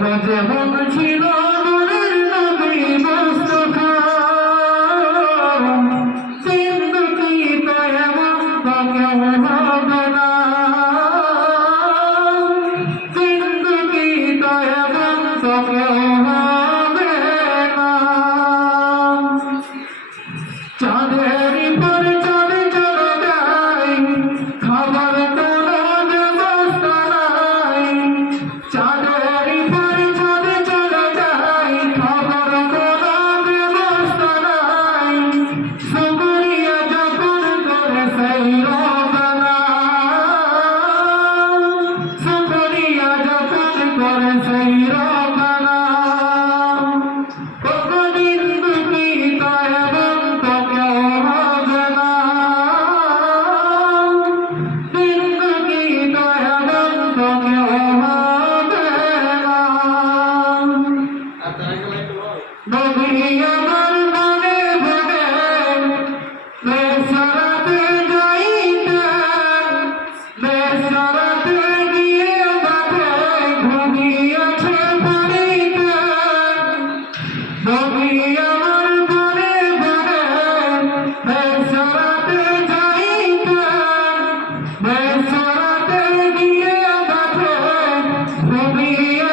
যেমন ছিল নূরের নবী মুস্তাফা জিন্দগি তো এমন তো কেউ হবে না জিন্দগি তো এমন তো কেউ হবে না চাঁদের পর চাঁদ চলে যায় খাবার কোনো ব্যবস্থা নাই চাঁদের পর চাঁদ চলে যায় খাবার কোনো ব্যবস্থা নাই শুকরিয়া যখন করে সেই রবানা শুকরিয়া যখন করে সেই রবানা নবী আমার মনে ভরে বেসরাতে যাইতেন বেসরাতে গিয়ে বাপে ঘুমিয়েছে বাড়িতেন নবী আমার মনে ভরে বেসরাতে যাইতেন বেসরাতে গিয়ে বাপে ঘুমিয়ে